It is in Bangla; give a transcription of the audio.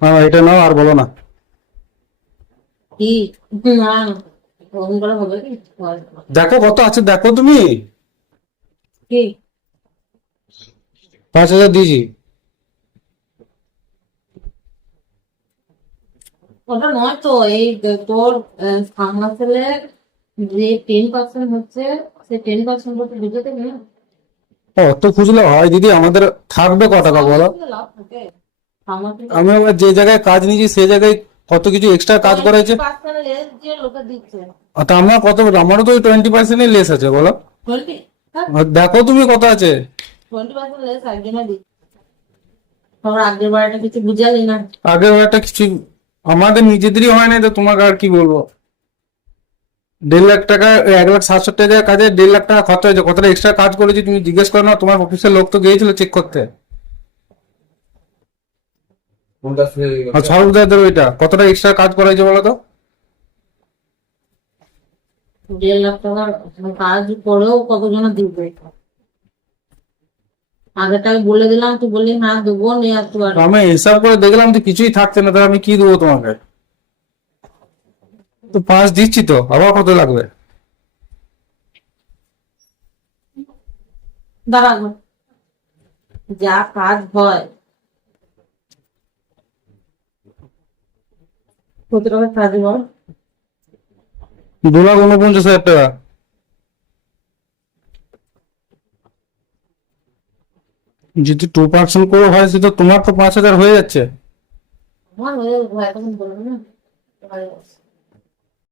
হ্যাঁ এটা নাও, আর বলো না। কি? না, ওরকম করে হবে কি? দেখো কত আছে, দেখো তুমি। কি? 5,000 দিয়েছি। ওটা নয় তো, এই তোর সামনা সেলের যে 10% হচ্ছে, সে 10% করতে বুঝতে দেবে না। অত খুঁজলে হয় দিদি? আমাদের থাকবে ক টাকা সামনা বলো? সেলে লাভ থাকে, সামনা সেলে আমি আবার যে জায়গায় কাজ নিয়েছি সে জায়গায় কত কিছু এক্সট্রা কাজ করেছে। 20% লেস দিয়ে লোকে দিচ্ছে। তা আমার কত, আমারও তো ওই 20%-ই লেস আছে বলো। 20, হ্যাঁ, আর দেখো তুমি কত আছে। 20% লেস একজনে দিচ্ছে। তোর আগের বারটা কিছু বুঝালি না। আগের একটা কিছু আমাদের নিজেদেরই হয় না, তো তোমাকে আর কি বলবো। 1.5 লাখ টাকা, 1,60,000 কাজে 1.5 লাখ টাকা খরচা হয়েছে। কতটা এক্সট্রা কাজ করেছি তুমি জিজ্ঞেস করো না? তোমার অফিসের লোক তো গিয়েছিল চেক করতে। আর সরকারদের ওইটা কতটা এক্সট্রা কাজ করা হয়েছে বলো তো? 1.5 লাখ টাকার কাজ করেও কতজনে দিবে? আগেরটা বলে দিলাম, তুই বললি না দেবো, নিয়ে আসতে পারবি। আমি হিসাব করে দেখলাম যে কিছুই থাকছে না, তাহলে আমি কি দেবো তোমাকে? তো 5 দিচ্ছি, তো আবার কত লাগবে? দাঁড়াবো, যা কাজ হয়। কত টাকা কাজ বল? 2,49,000 টাকা। যদি 2% করে হয় সে তো তোমার তো 5,000 হয়ে যাচ্ছে। আমার হয়ে যাবে, এখন বলবো না।